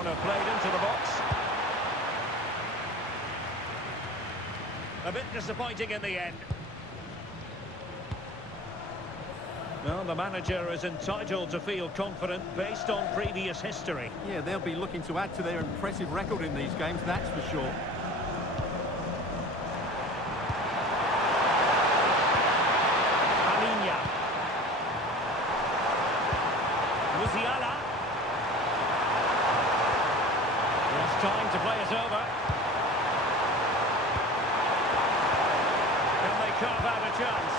Corner played into the box. A bit disappointing in the end. Well, the manager is entitled to feel confident based on previous history. Yeah, they'll be looking to add to their impressive record in these games, that's for sure. Palinha. Musiala. There's time to play it over. Can they carve out a chance?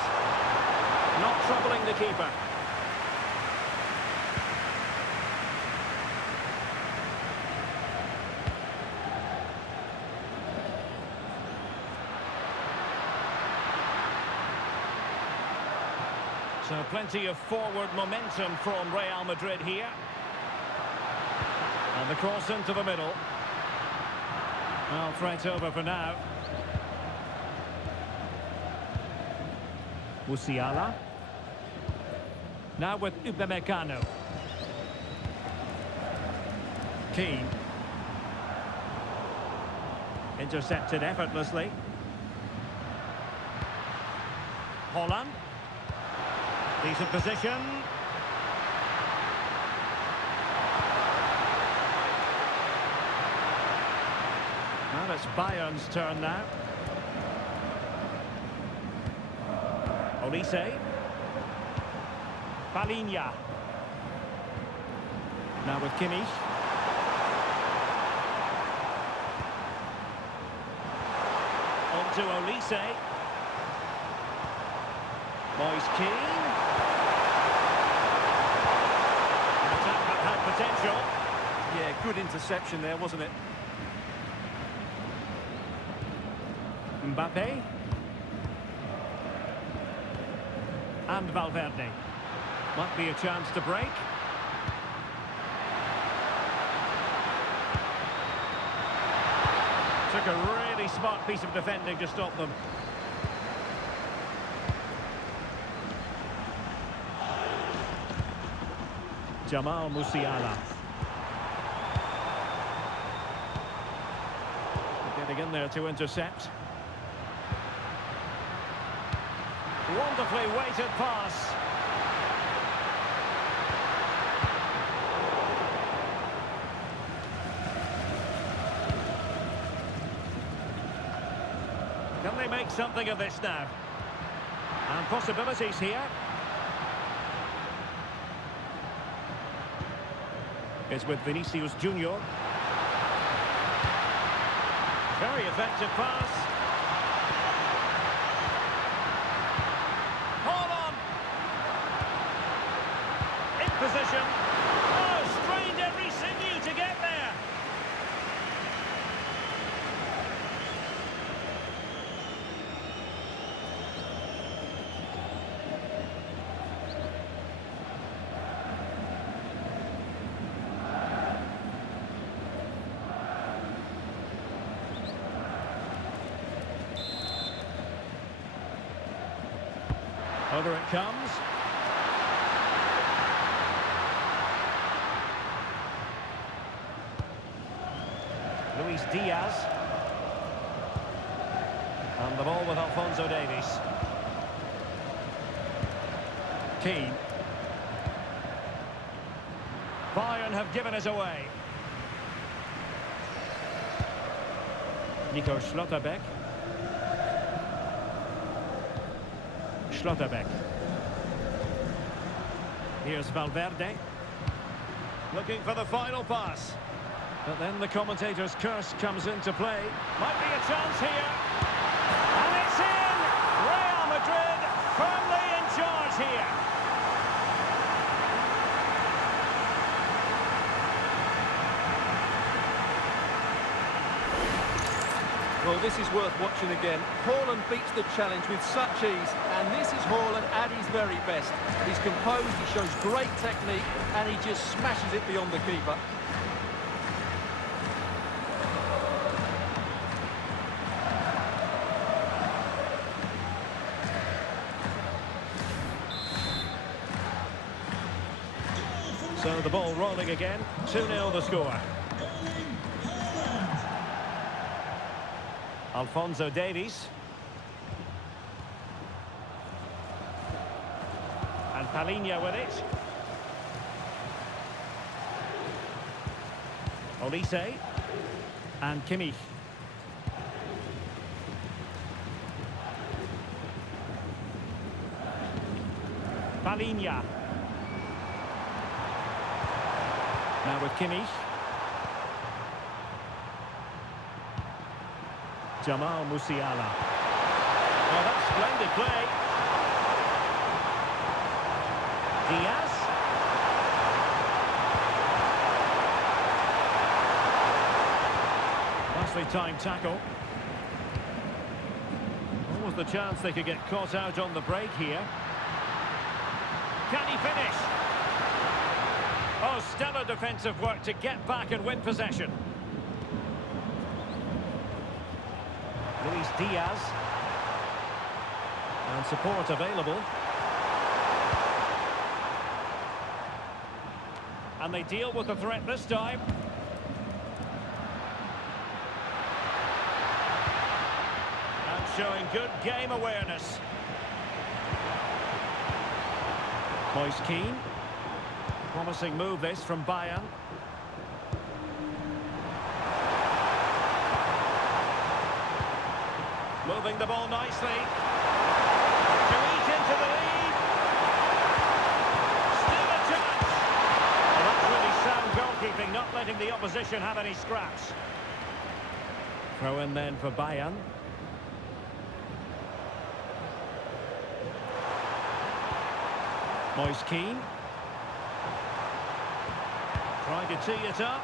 Not troubling the keeper. So plenty of forward momentum from Real Madrid here. And the cross into the middle. Well, threat over for now. Musiala. Now with Upamecano. Keane. Intercepted effortlessly. Holland. Decent position. Well, it's Bayern's turn now. Olise. Palinha. Now with Kimmich. On to Olise. Moise Keane. Attack that had potential. Yeah, good interception there, wasn't it? Mbappe. And Valverde. Might be a chance to break. Took a really smart piece of defending to stop them. Jamal Musiala. Getting in there to intercept. Wonderfully weighted pass. Can they make something of this now? And possibilities here. It's with Vinicius Junior. Very effective pass. Position. Oh, strained every sinew to get there. Over it comes. Luis Diaz. And the ball with Alphonso Davies. Keane. Bayern have given us away. Nico Schlotterbeck. Schlotterbeck. Here's Valverde. Looking for the final pass. But then the commentator's curse comes into play. Might be a chance here. And it's in! Real Madrid firmly in charge here. Well, this is worth watching again. Haaland beats the challenge with such ease, and this is Haaland at his very best. He's composed, he shows great technique, and he just smashes it beyond the keeper. So the ball rolling again, 2-0 the score. Alphonso Davies. And Palhinha with it. Olise. And Kimmich. Palhinha. Now with Kimmich. Jamal Musiala. Oh, that's splendid play. Diaz. Nicely timed tackle. Almost the chance they could get caught out on the break here. Can he finish? Oh, stellar defensive work to get back and win possession. Luis Diaz. And support available. And they deal with the threat this time. And showing good game awareness. Moise Kean. Promising move this from Bayern. Moving the ball nicely. To eat into the lead. Still a chance. Well, that's really sound goalkeeping, not letting the opposition have any scraps. Throw in then for Bayern. Moise Kean. Trying to tee it up.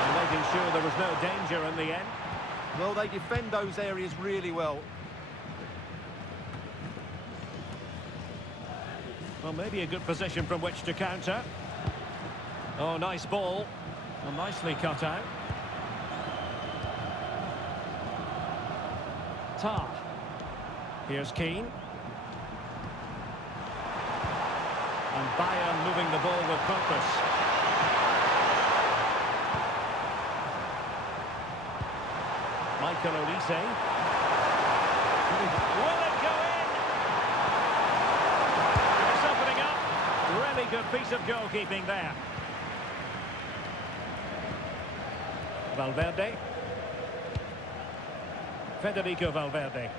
And making sure there was no danger in the end. Well, they defend those areas really well. Well, maybe a good position from which to counter. Oh, nice ball. And nicely cut out. Tah. Here's Keane. And Bayern moving the ball with purpose. Michael Olise. Will it go in? It's opening up. Really good piece of goalkeeping there. Valverde. Federico Valverde.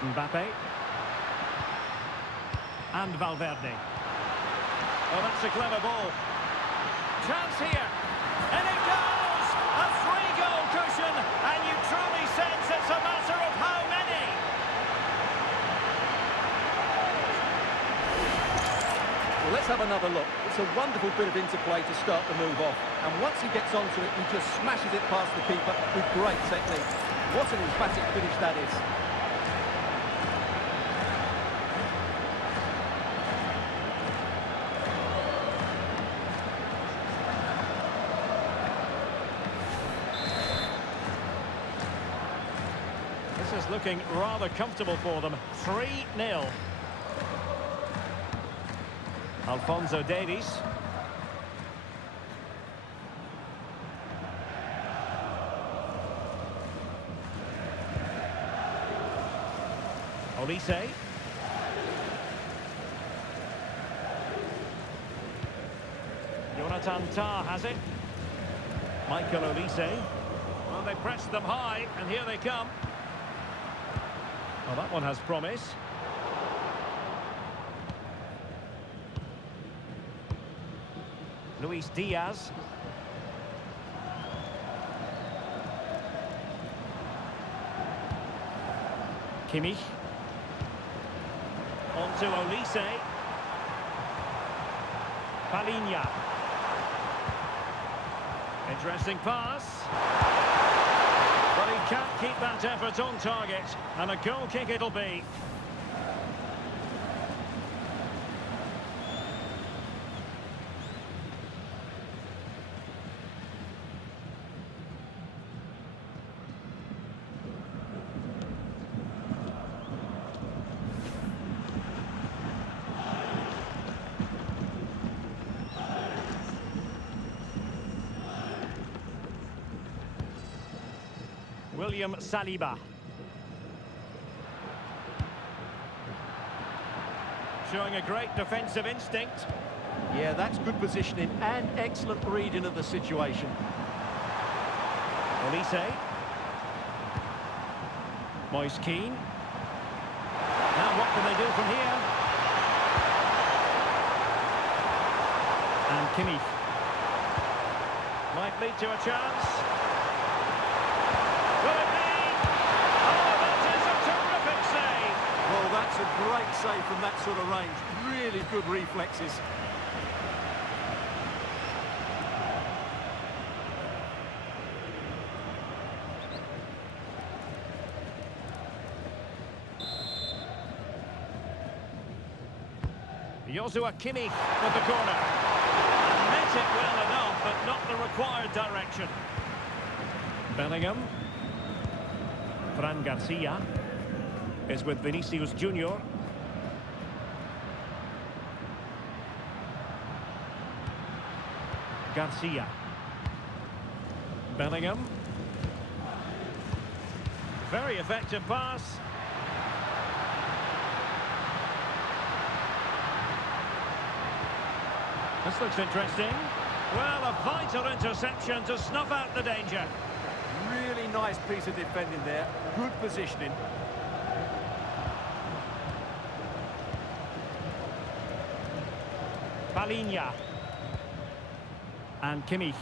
Mbappe. And Valverde. Oh, that's a clever ball. Chance here. And it goes! A 3-goal cushion, and you truly sense it's a matter of how many. Well, let's have another look. It's a wonderful bit of interplay to start the move off. And once he gets onto it, he just smashes it past the keeper with great technique. What an emphatic finish that is. This is looking rather comfortable for them. 3-0. Alphonso Davies. Olise. Jonathan Tah has it. Michael Olise. Well, they pressed them high, and here they come. Well, that one has promise. Luis Diaz. Kimmich. On to Olise. Palhinha. Interesting pass. But he can't keep that effort on target. And a goal kick it'll be. William Saliba. Showing a great defensive instinct. Yeah, that's good positioning and excellent reading of the situation. Olise. Moise Kean. Now what can they do from here? And Kimmich. Might lead to a chance. Will it be? Oh, that is a terrific save. Well, that's a great save from that sort of range. Really good reflexes. Joshua Kimmich with the corner. And met it well enough, but not the required direction. Bellingham. Fran Garcia is with Vinicius Junior. Garcia. Bellingham. Very effective pass. This looks interesting. Well, a vital interception to snuff out the danger. Really nice piece of defending there. Good positioning. Palhinha. And Kimmich.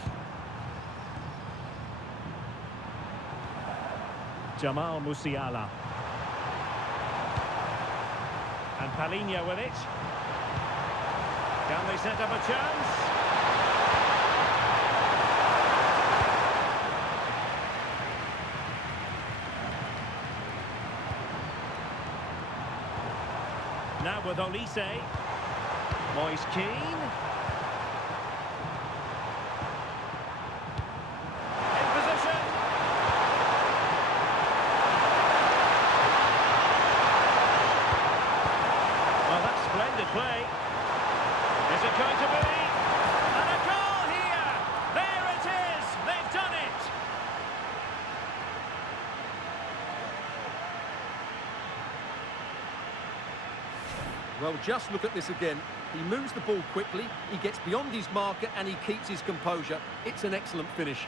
Jamal Musiala. And Palhinha with it. Can they set up a chance? Now with Olise. Moise Kean. In position. Well, that's splendid play. Is it going to be? And a goal here! There it is! They've done it! Well, just look at this again. He moves the ball quickly, he gets beyond his marker and he keeps his composure. It's an excellent finish.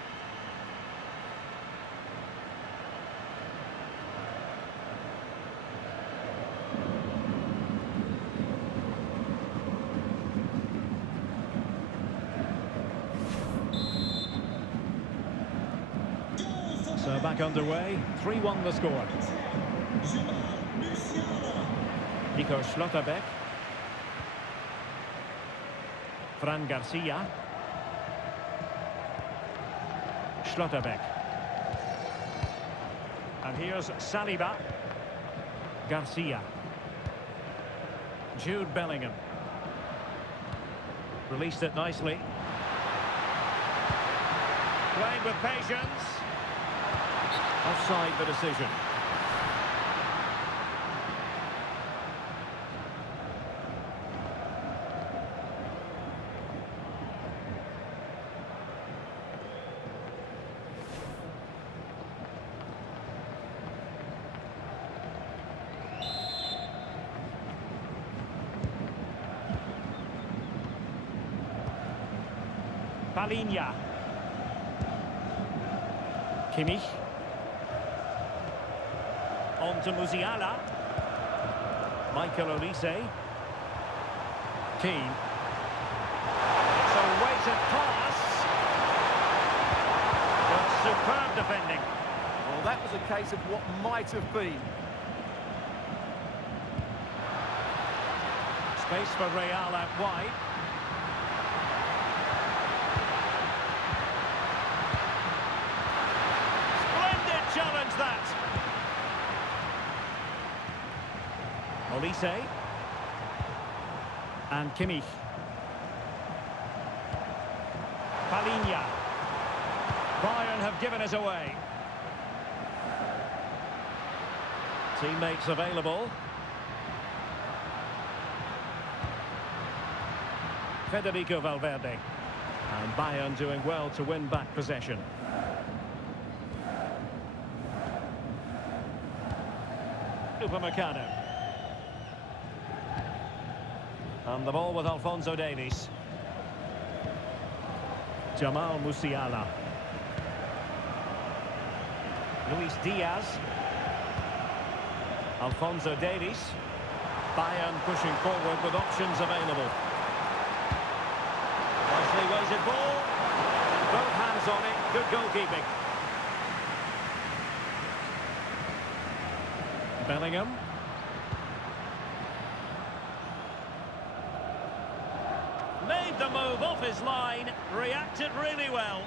So back underway, 3-1 the score. Nico Schlotterbeck. Fran Garcia. Schlotterbeck. And here's Saliba. Garcia. Jude Bellingham. Released it nicely. Playing with patience. Offside the decision. Palhinha. Kimmich. On to Musiala. Michael Olise. Kean. It's a weighted pass. But superb defending. Well, that was a case of what might have been. Space for Real out wide. Splendid challenge that. Olise. And Kimmich. Palhinha. Bayern have given it away. Teammates available. Federico Valverde. And Bayern doing well to win back possession. Upamecano. And the ball with Alphonso Davies. Jamal Musiala. Luis Diaz. Alphonso Davies. Bayern pushing forward with options available. Nicely weighted ball. Both hands on it. Good goalkeeping. Bellingham. Made the move off his line. Reacted really well.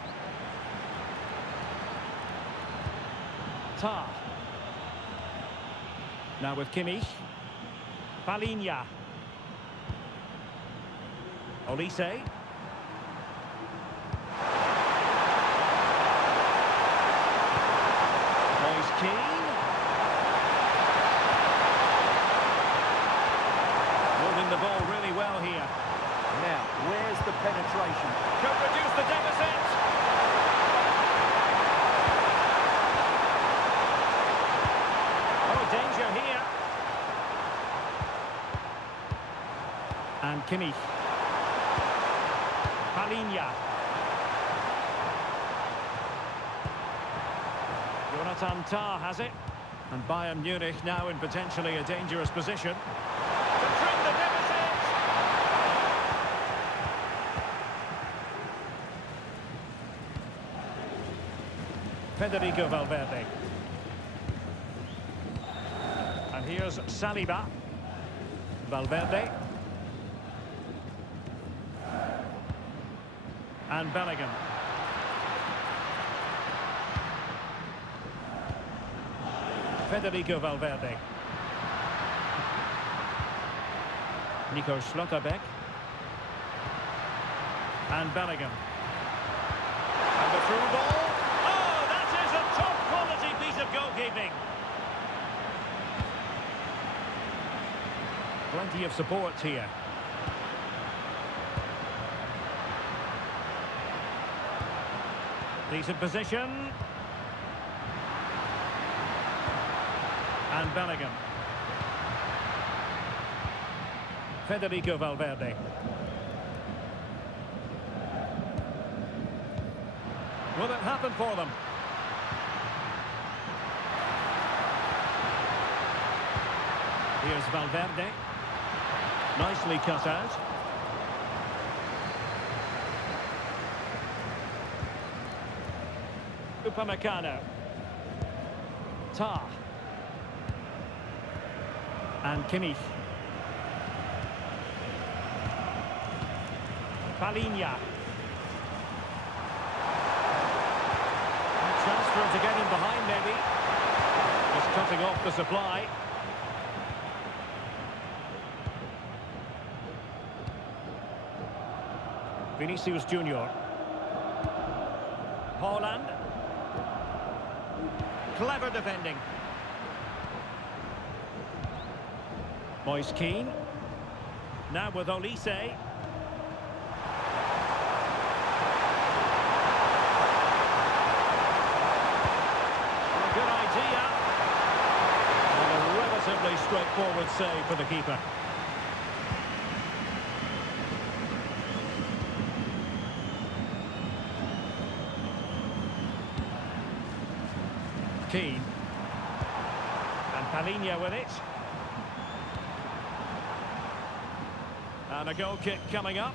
Tah. Now with Kimmich. Palhinha. Olise. Moise Kean. Moving the ball really well here. Now, where's the penetration? Could reduce the deficit. Oh, danger here. And Kimmich. Palhinha. Jonathan Tah has it. And Bayern Munich now in potentially a dangerous position. To trim the deficit. Federico Valverde. And here's Saliba. Valverde. And Bellingham. Federico Valverde. Nico Schlotterbeck. And Bellingham. And the through ball. Oh, that is a top-quality piece of goalkeeping. Plenty of support here. Decent position. And Bellingham. Federico Valverde. Will it happen for them? Here's Valverde. Nicely cut out. Upamecano. Tah. And Kimmich. Palhinha. Chance for him to get in behind, maybe. Just cutting off the supply. Vinicius Junior. Haaland. Clever defending. Moise Kean. Now with Olise. A good idea. And a relatively straightforward save for the keeper. Kean. And Palhinha with it. And a goal kick coming up.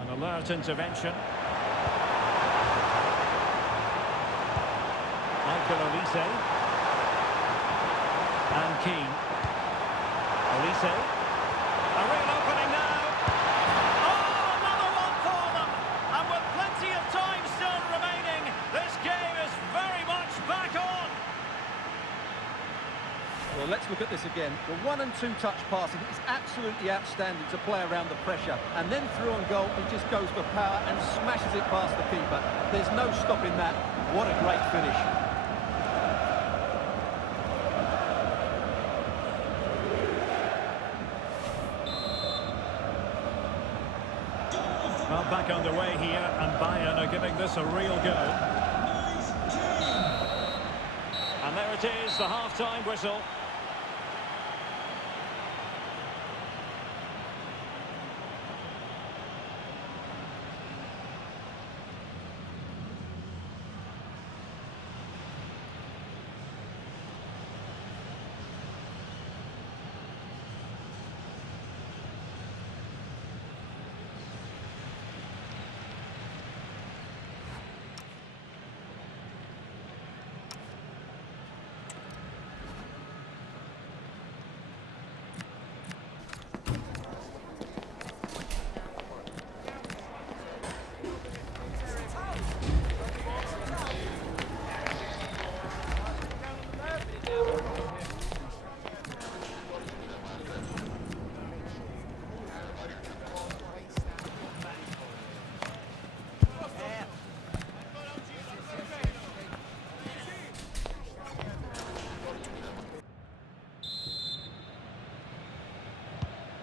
An alert intervention. Olise. And Kean. Olise. A real opening now. Oh, another one for them. And with plenty of time still remaining, this game is very much back on. Well, let's look at this again. The 1- and 2-touch passing is absolutely outstanding to play around the pressure. And then through on goal, he just goes for power and smashes it past the keeper. There's no stopping that. What a great finish. Well, back underway here, and Bayern are giving this a real go. And there it is, the half-time whistle.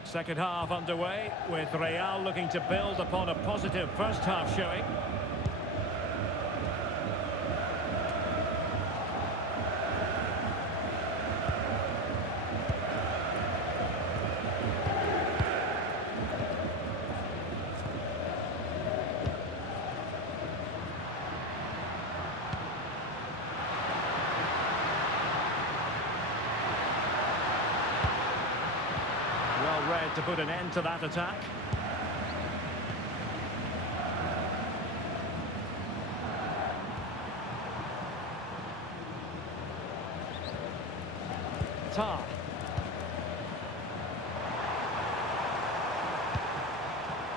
Second half underway, with Real looking to build upon a positive first half showing. Well read to put an end to that attack. Tar.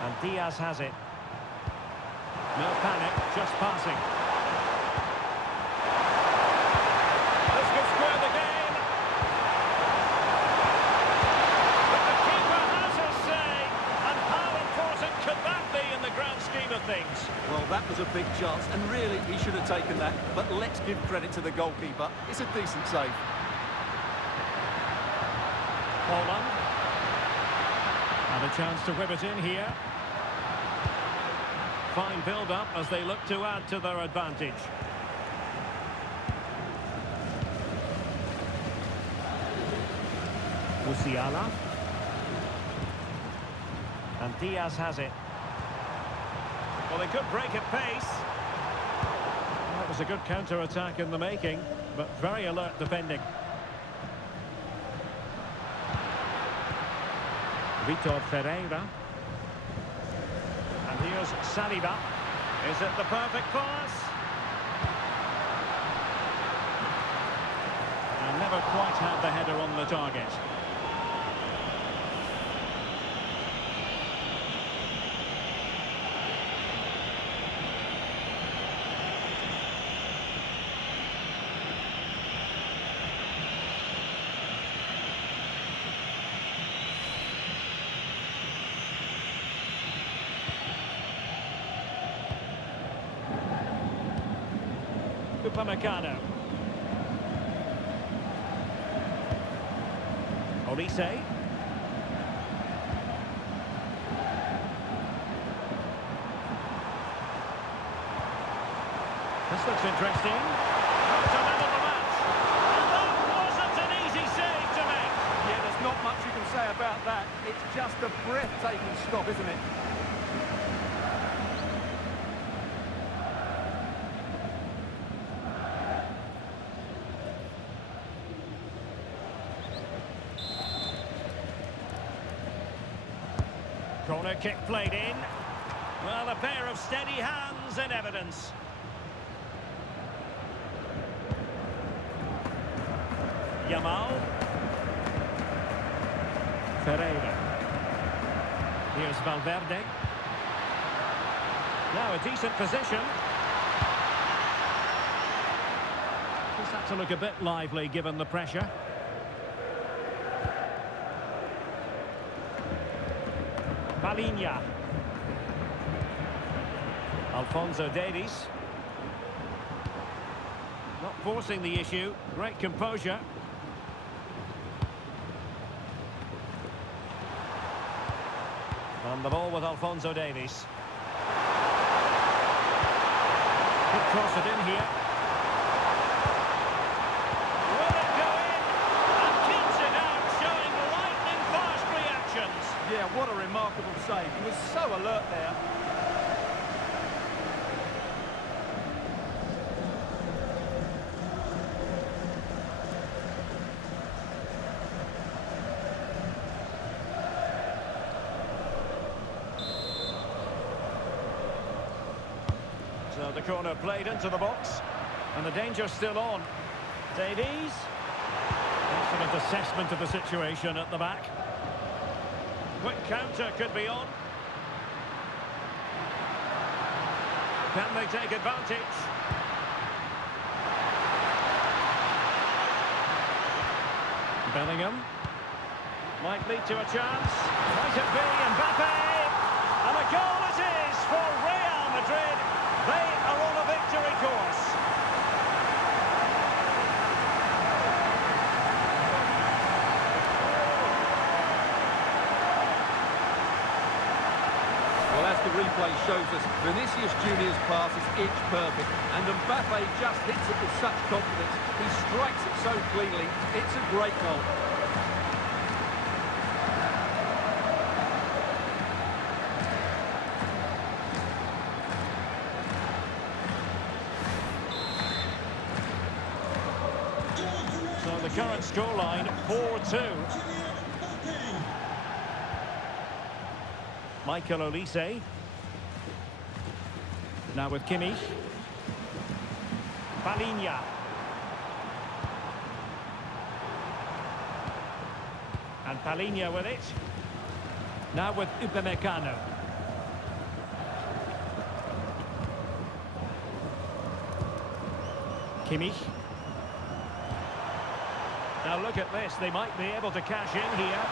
And Diaz has it. No panic, just passing. This could square the game. But the keeper has his say. And how important could that be in the grand scheme of things? Well, that was a big chance, and really, he should have taken that. But let's give credit to the goalkeeper. It's a decent save. Holland. And a chance to whip it in here. Fine build-up as they look to add to their advantage. Musiala. And Diaz has it. Well, they could break at pace. That was a good counter-attack in the making, but very alert defending. Vitor Ferreira. And here's Saliba. Is it the perfect pass? And never quite had the header on the target. Upamecano. Olise. This looks interesting. How to level the match. And that wasn't an easy save to make. Yeah, there's not much you can say about that. It's just a breathtaking stop, isn't it? Corner kick played in. Well, a pair of steady hands in evidence. Yamal. Ferreira. Here's Valverde. Now a decent position. Just had to look a bit lively given the pressure. Palhinha. Alphonso Davies. Not forcing the issue. Great composure. And the ball with Alphonso Davies. Could cross it in here. Will it go in? And keeps it out, showing lightning-fast reactions. Yeah, what a remarkable save. He was so alert there. So the corner played into the box, and the danger's still on. Davies. Excellent assessment of the situation at the back. Quick counter could be on. Can they take advantage? Bellingham. Might lead to a chance. Might it be Mbappe? And a goal it is for Real Madrid. They are on a victory course. Well, as the replay shows us, Vinicius Junior's pass is inch perfect, and Mbappe just hits it with such confidence. He strikes it so cleanly. It's a great goal. So the current scoreline, 4-2. Michael Olise. Now with Kimmich. Palhinha. And Palhinha with it. Now with Upamecano. Kimmich. Now look at this, they might be able to cash in here.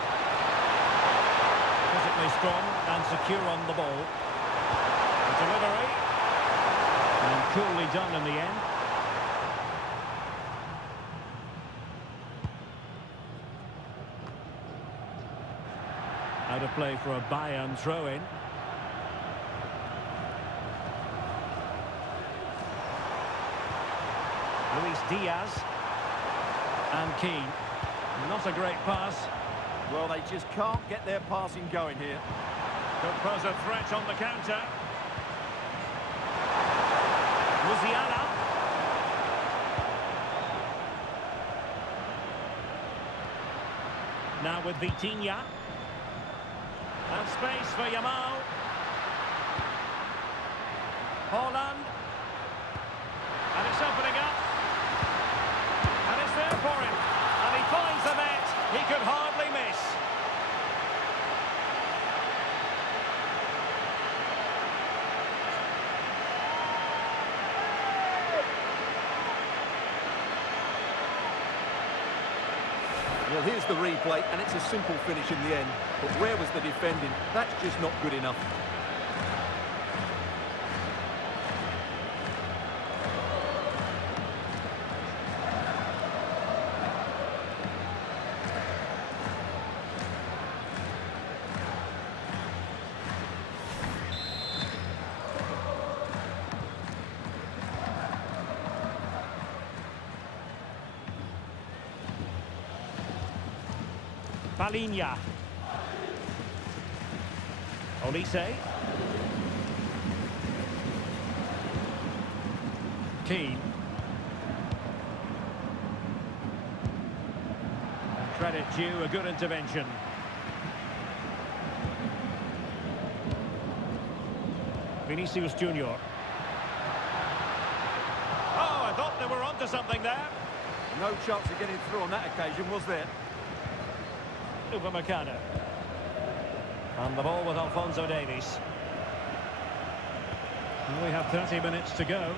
Physically strong and secure on the ball. The delivery. And coolly done in the end. Out of play for a Bayern throw-in. Luis Diaz. And Keane. Not a great pass. Well, they just can't get their passing going here. Could pose a threat on the counter. Musiala. Now with Vitinha. And space for Yamal. Haaland. And it's opening up. And it's there for him. And he finds the net. He could hardly miss. Well, here's the replay, and it's a simple finish in the end. But where was the defending? That's just not good enough. Palhinha. Olise. Keane. Credit due, a good intervention. Vinicius Junior. Oh, I thought they were onto something there. No chance of getting through on that occasion, was there? Upamecano. And the ball with Alphonso Davies. We have 30 minutes to go.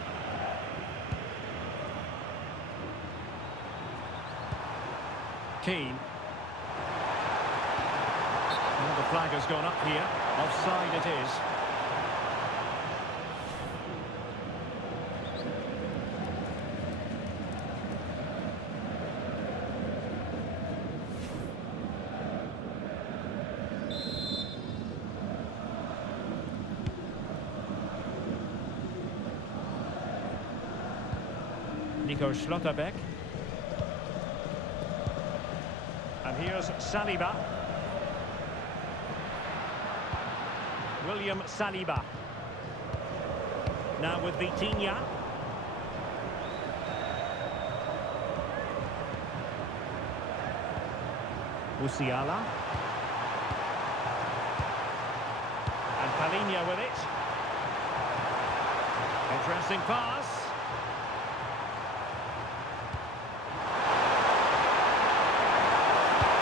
Keane. Well, the flag has gone up here. Offside it is. Nico Schlotterbeck. And here's Saliba. William Saliba. Now with Vitinha. Musiala. And Palhinha with it. Interesting pass.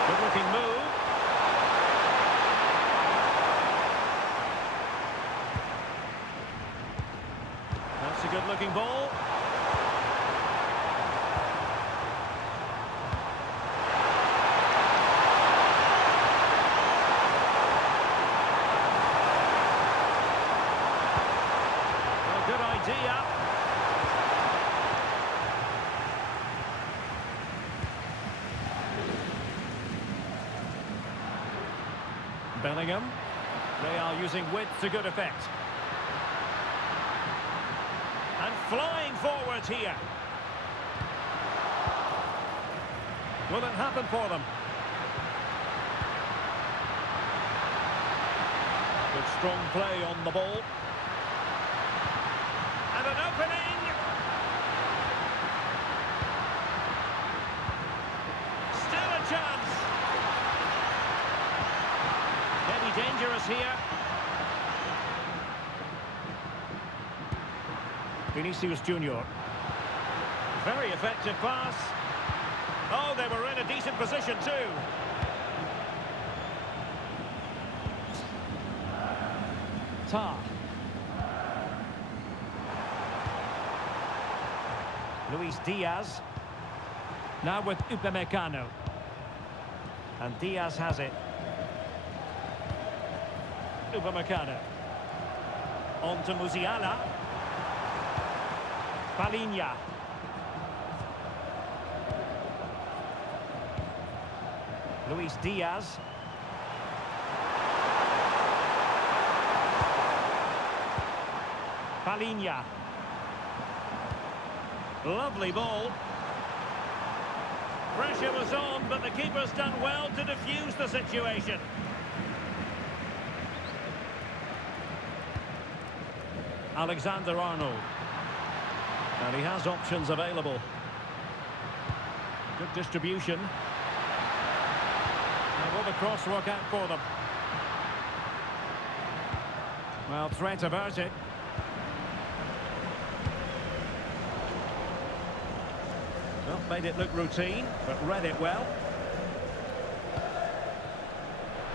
Good-looking move. That's a good-looking ball. Well, good idea. Bellingham. They are using width to good effect. And flying forward here. Will it happen for them? Good strong play on the ball. And an opening. Still a chance. Very dangerous here. Vinicius Junior. Very effective pass. Oh, they were in a decent position too. Tar. Luis Diaz. Now with Upamecano. And Diaz has it. Upamecano. On to Musiala. Palhinha. Luis Diaz. Palhinha. Lovely ball. Pressure was on, but the keeper's done well to defuse the situation. Alexander-Arnold. And he has options available. Good distribution. And will the cross work out for them? Well, threat averted. Well, made it look routine, but read it well.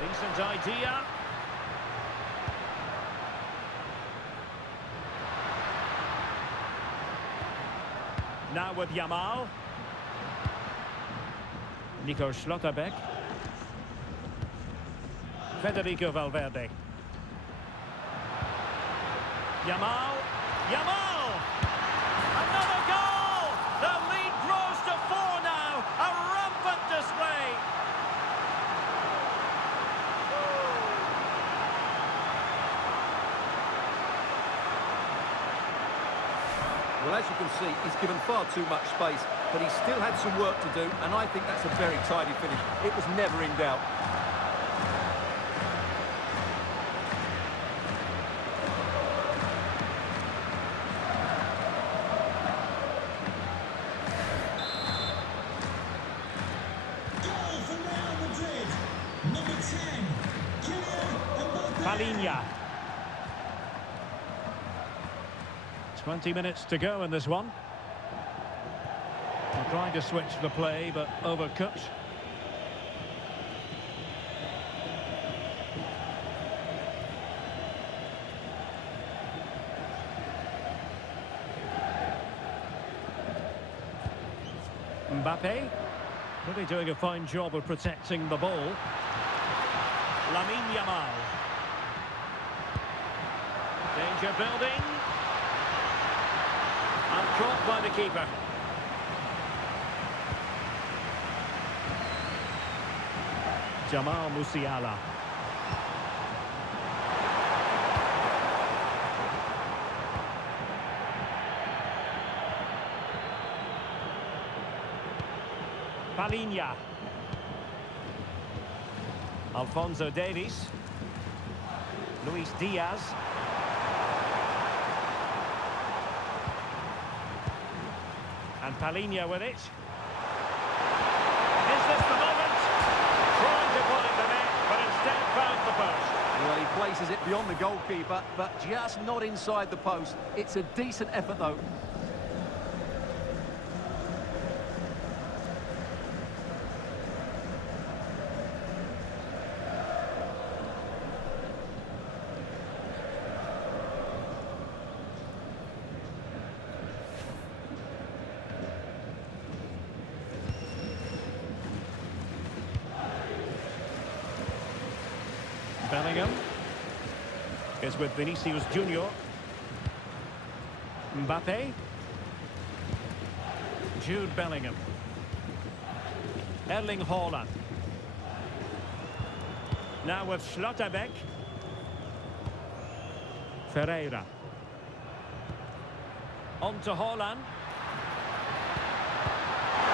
Decent idea. Now with Yamal. Nico Schlotterbeck. Federico Valverde. Yamal. Yamal! Another goal! The lead grows to 4 now. A rampant display. Well, as you can see, he's given far too much space, but he still had some work to do, and I think that's a very tidy finish. It was never in doubt. Goal for Real Madrid. Number 10, Kylian Mbappe. Palhinha. 20 minutes to go in this one. They're trying to switch the play, but overcooked. Mbappe. Really doing a fine job of protecting the ball. Lamine Yamal. Danger building. And caught by the keeper. Jamal Musiala. Palhinha. Alphonso Davies. Luis Diaz. And Palhinha with it. Is this the moment? Trying to put it in the net, but instead found the post. Well, he places it beyond the goalkeeper, but just not inside the post. It's a decent effort, though. Bellingham is with Vinicius Junior. Mbappe. Jude Bellingham. Erling Haaland. Now with Schlotterbeck. Ferreira. On to Haaland.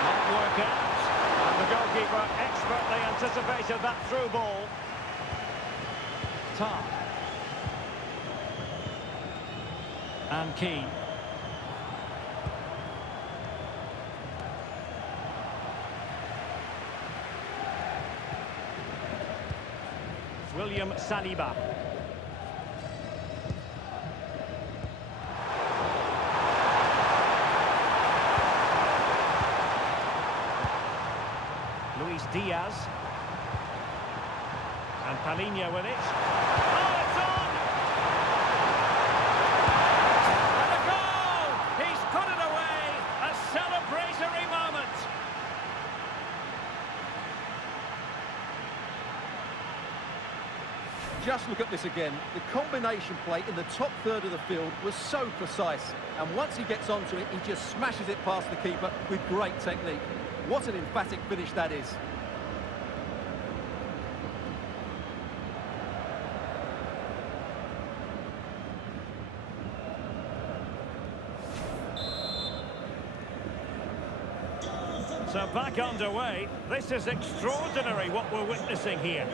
Not work out. And the goalkeeper expertly anticipated that through ball. Tar. And Keane. William Saliba. Luis Diaz. And Palhinha with it. Oh, it's on! And the goal! He's put it away! A celebratory moment! Just look at this again. The combination play in the top third of the field was so precise. And once he gets onto it, he just smashes it past the keeper with great technique. What an emphatic finish that is. So back underway. This is extraordinary what we're witnessing here.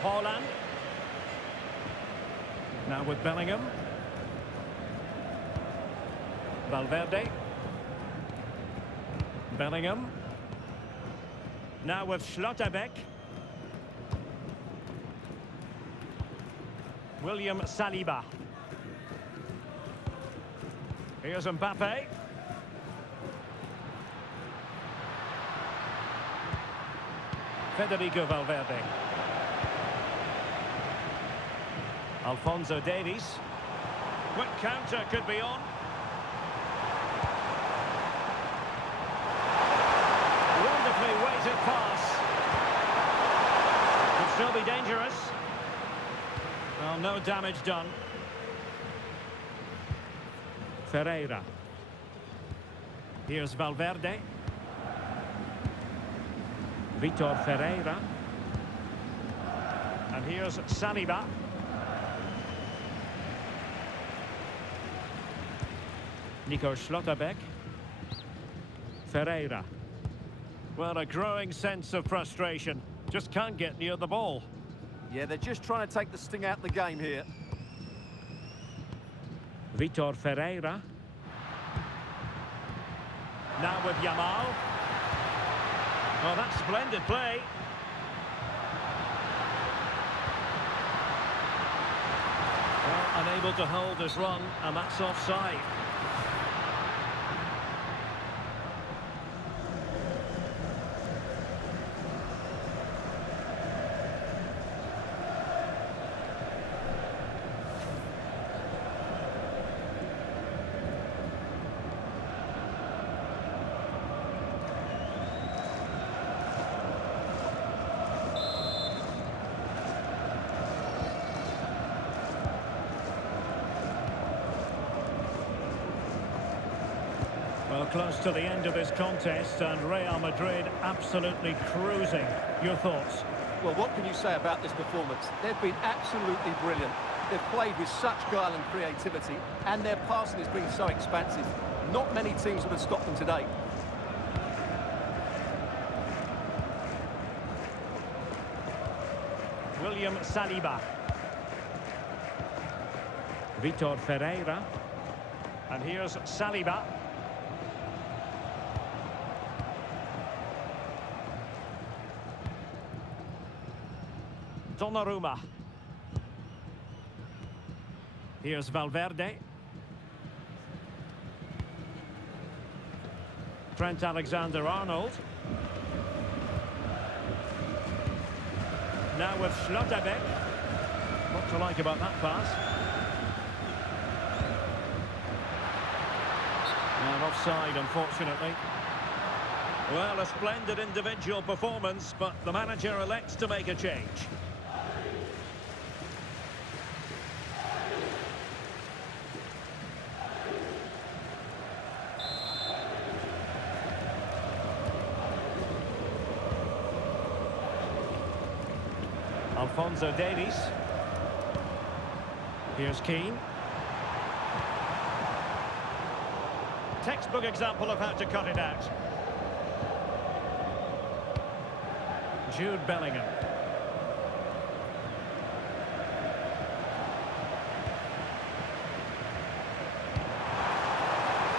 Haaland. Now with Bellingham. Valverde. Bellingham. Now with Schlotterbeck. William Saliba. Here's Mbappe. Federico Valverde. Alphonso Davies. Quick counter could be on. Wonderfully weighted pass. Could still be dangerous. Well, no damage done. Ferreira. Here's Valverde. Vitor Ferreira. And here's Saliba. Nico Schlotterbeck. Ferreira. Well, a growing sense of frustration. Just can't get near the ball. Yeah, they're just trying to take the sting out of the game here. Vitor Ferreira. Now with Yamal. Well, that's splendid play. Well, unable to hold his run, and that's offside. Well, close to the end of this contest, and Real Madrid absolutely cruising. Your thoughts? Well, what can you say about this performance? They've been absolutely brilliant. They've played with such guile and creativity, and their passing has been so expansive. Not many teams would have stopped them today. William Saliba. Vitor Ferreira. And here's Saliba. Donnarumma. Here's Valverde. Trent Alexander-Arnold. Now with Schlotterbeck. What to like about that pass? And offside, unfortunately. Well, a splendid individual performance, but the manager elects to make a change. Alphonso Davies. Here's Keane. Textbook example of how to cut it out. Jude Bellingham.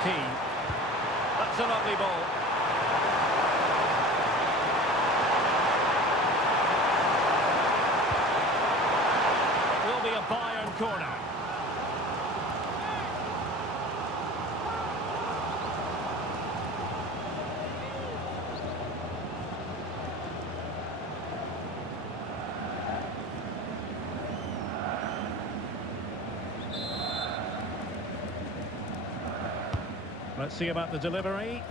Keane. That's a lovely ball. Will be a Bayern corner. Let's see about the delivery.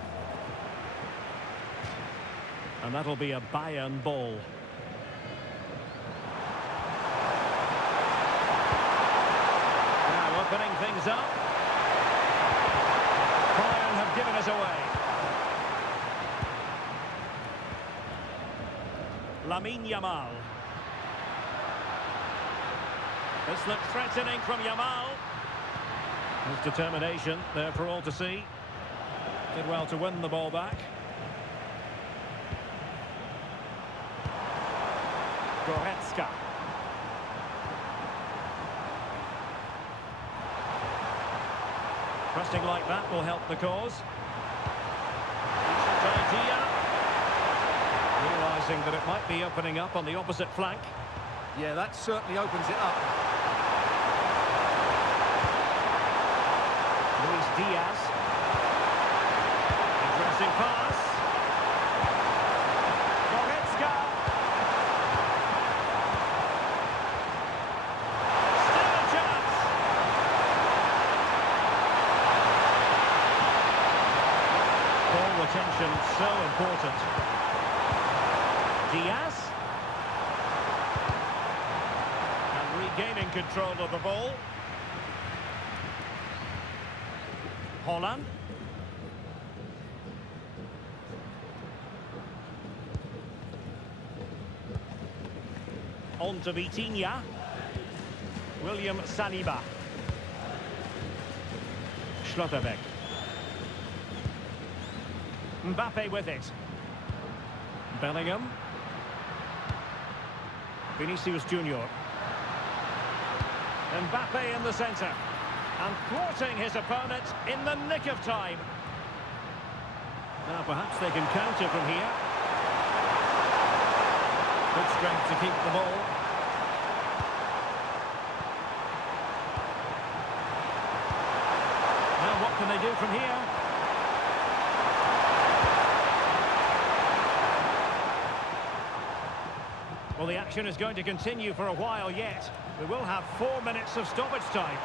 And that'll be a Bayern ball. Now opening things up. Bayern have given us away. Lamine Yamal. This looks threatening from Yamal. His determination there for all to see. Did well to win the ball back. Goretzka. Pressing like that will help the cause. Decent idea. Realising that it might be opening up on the opposite flank. Yeah, that certainly opens it up. Luis Diaz. Interesting pass. Goretzka. Still a chance. Ball retention so important. Diaz. And regaining control of the ball. Holland. On to Vitinha. William Saliba. Schlotterbeck. Mbappe with it. Bellingham. Vinicius Junior. Mbappe in the centre. And thwarting his opponent in the nick of time. Now perhaps they can counter from here. Good strength to keep the ball. Now what can they do from here? Well, the action is going to continue for a while yet. We will have 4 minutes of stoppage time.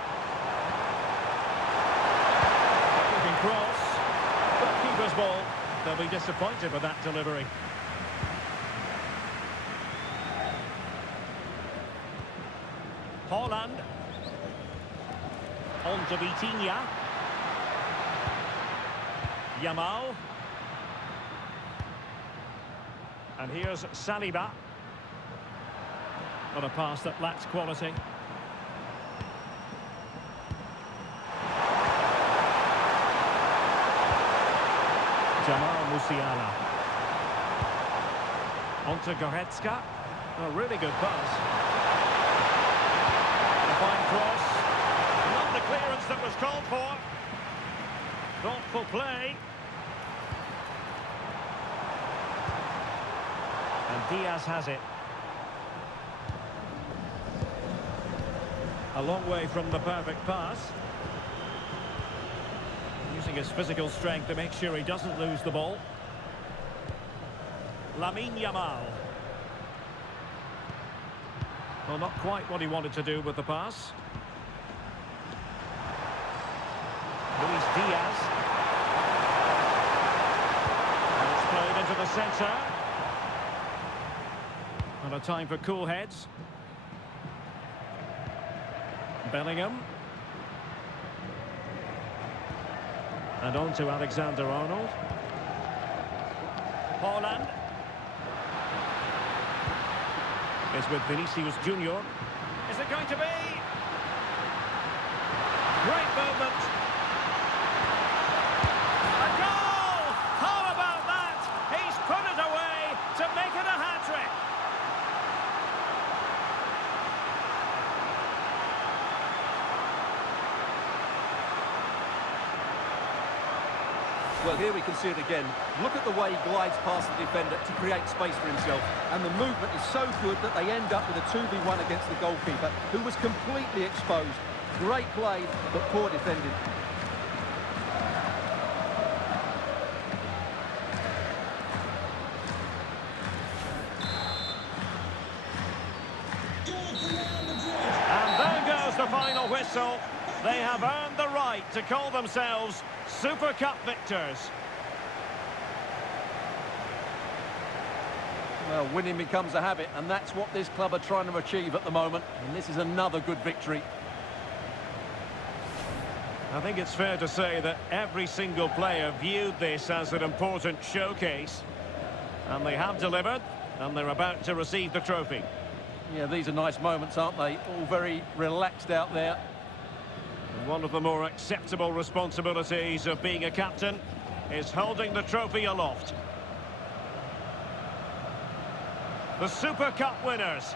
Cross, but keeper's ball. They'll be disappointed with that delivery. Holland. On to Vitinha. Yamal. And here's Saliba. But a pass that lacks quality. Jamal Musiala. Onto Goretzka. A really good pass. A fine cross. Not the clearance that was called for. Thoughtful play. And Diaz has it. A long way from the perfect pass. Using his physical strength to make sure he doesn't lose the ball. Lamine Yamal. Well, not quite what he wanted to do with the pass. Luis Diaz. And it's played into the centre. And a time for cool heads. Bellingham. And on to Alexander-Arnold. Haaland. Is with Vinicius Junior. Is it going to be? Great movement. A goal! How about that? He's put it away to make it a hat-trick. Well, here we can see it again. Look at the way he glides past the defender to create space for himself. And the movement is so good that they end up with a 2v1 against the goalkeeper, who was completely exposed. Great play, but poor defending. And there goes the final whistle. They have earned the right to call themselves Super Cup victors. Well, winning becomes a habit, and that's what this club are trying to achieve at the moment. And this is another good victory. I think it's fair to say that every single player viewed this as an important showcase. And they have delivered, and they're about to receive the trophy. Yeah, these are nice moments, aren't they? All very relaxed out there. One of the more acceptable responsibilities of being a captain is holding the trophy aloft. The Super Cup winners.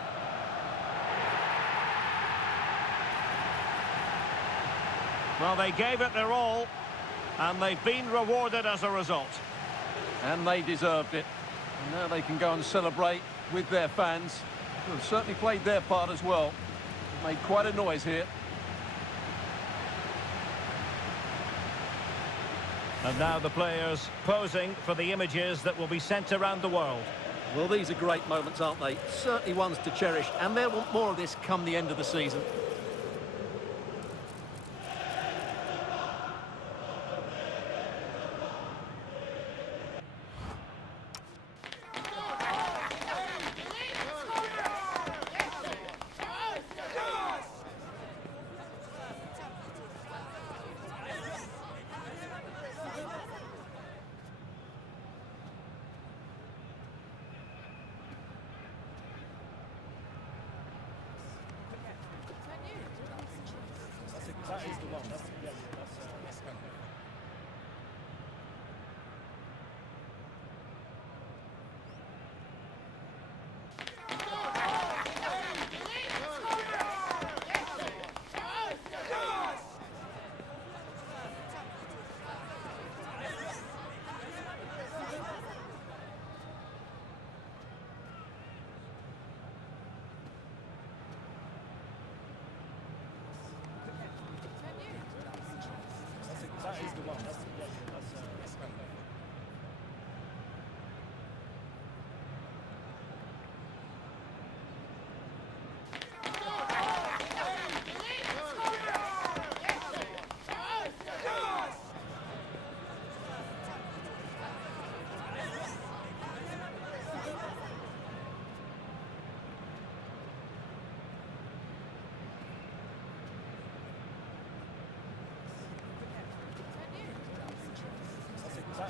Well, they gave it their all, and they've been rewarded as a result. And they deserved it. And now they can go and celebrate with their fans, who have certainly played their part as well. Made quite a noise here. And now the players posing for the images that will be sent around the world. Well, these are great moments, aren't they? Certainly ones to cherish, and they'll want more of this come the end of the season.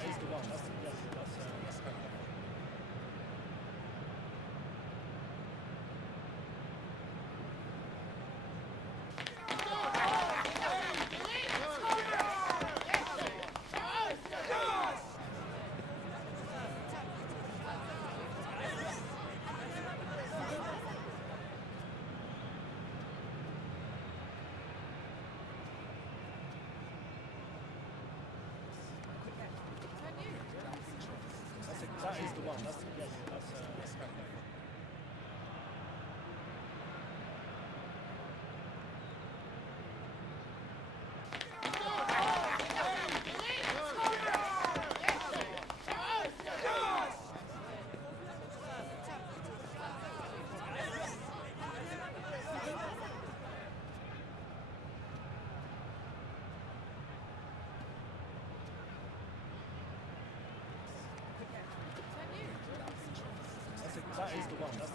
That is the one. That's that is the one. That's that is the one. That's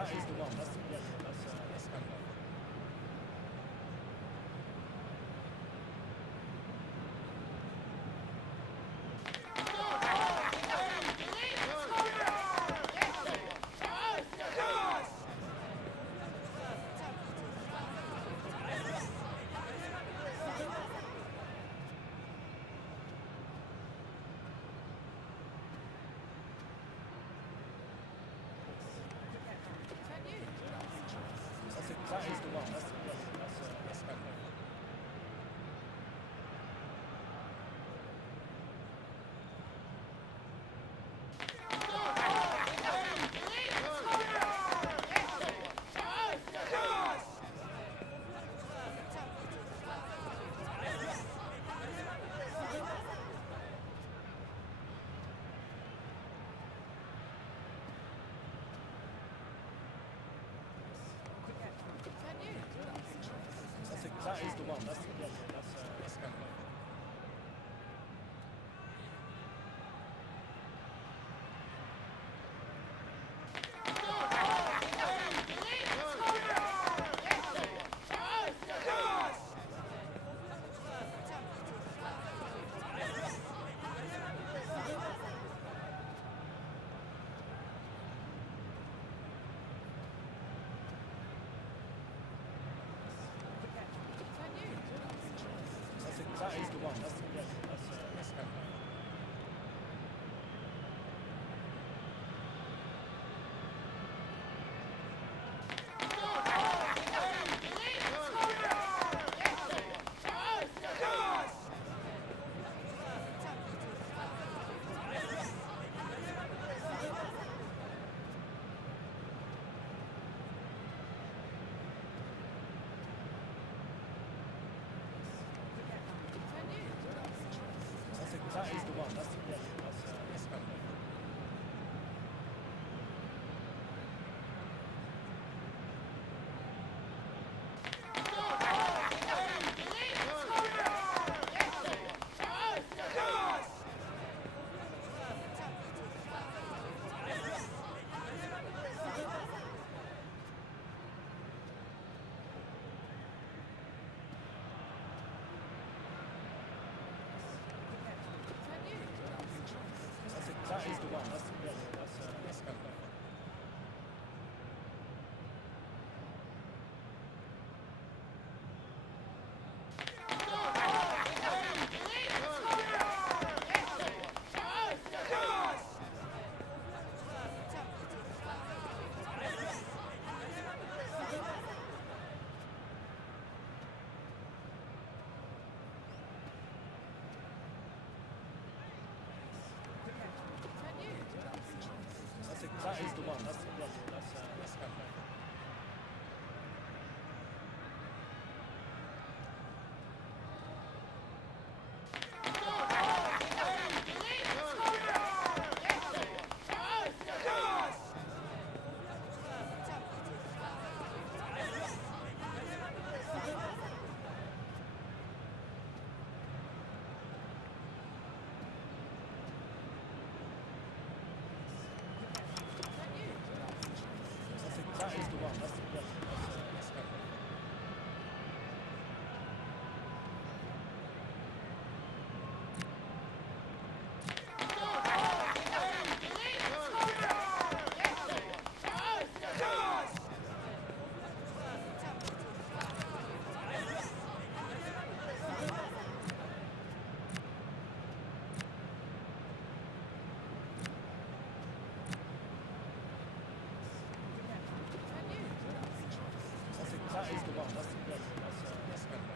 that is the one. That's that is the one. That's that is the one. That's that is the one. That's that is the one. That's that is the one. That's that is the one. That's one. That's correct. That is the one. That's correct. That is the one. That's correct.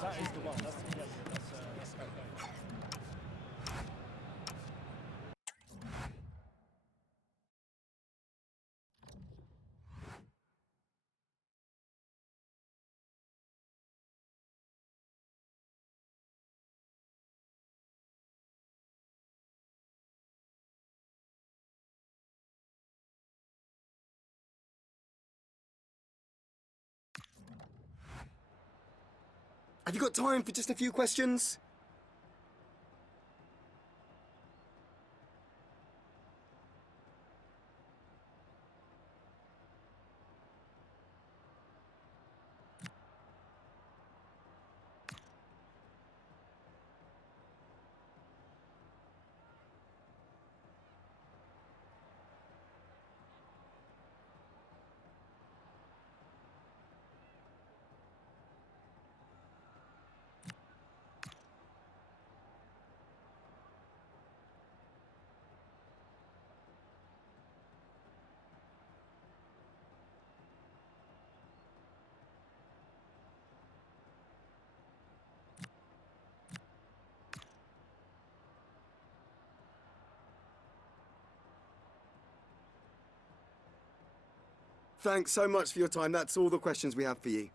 That is the one. That's correct. Have you got time for just a few questions? Thanks so much for your time. That's all the questions we have for you.